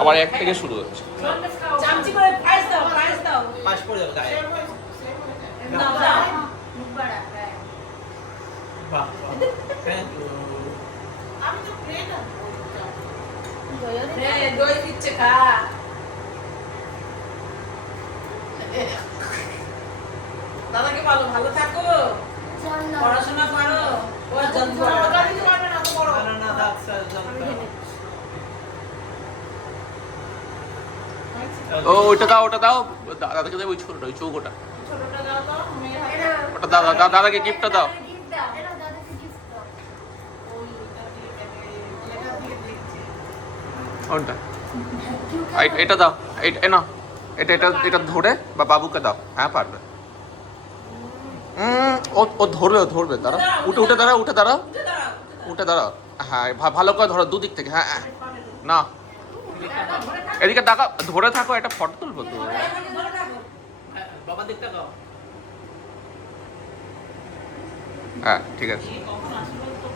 আবার এক থেকে শুরু হচ্ছে। চামচি করে পায়েস দাও, পায়েস দাও। পাশ পড়ে যাবে গায়ে। দাও দাও। মুখ বাড়া বাহ থ্যাংক ইউ। আমি তো প্লেট আর হ্যাঁ, দই দিচ্ছে, খা। দাদাকে বলো ভালো থাকো, পড়াশোনা করো। ও জলদি ওটা দিতে পারবে না, তো বড় না না দাঁত স্যার জানতো। ও ওটা দাও, ওটা দাও, দাদাকে দেবো ওই ছোটটা, ওই চৌকোটা, ছোটটা দাও তো মেয়ের হাতে। ওটা দাদাকে গিফটটা দাও। এটা দাদাকে গিফট দাও। ওই এটা দিয়ে এটা দিয়ে দেখছি। কোনটা? এটা দাও, না এটা এটা এটা ধরে বা বাবুকে দাও। হ্যাঁ পারবে। ও ধরবে, ও ধরবে। দাঁড়া, উঠে দাঁড়াও, উঠে দাঁড়াও, উঠে দাঁড়াও, উঠে দাঁড়াও। হ্যাঁ ভালো করে ধরো দুদিক থেকে। হ্যাঁ না এদিকে টাকা ধরে থাকো, একটা ফটো তুলবো তো। ধরে থাকো। বাবা দেখতে দাও। হ্যাঁ ঠিক আছে। কখন আসলে তো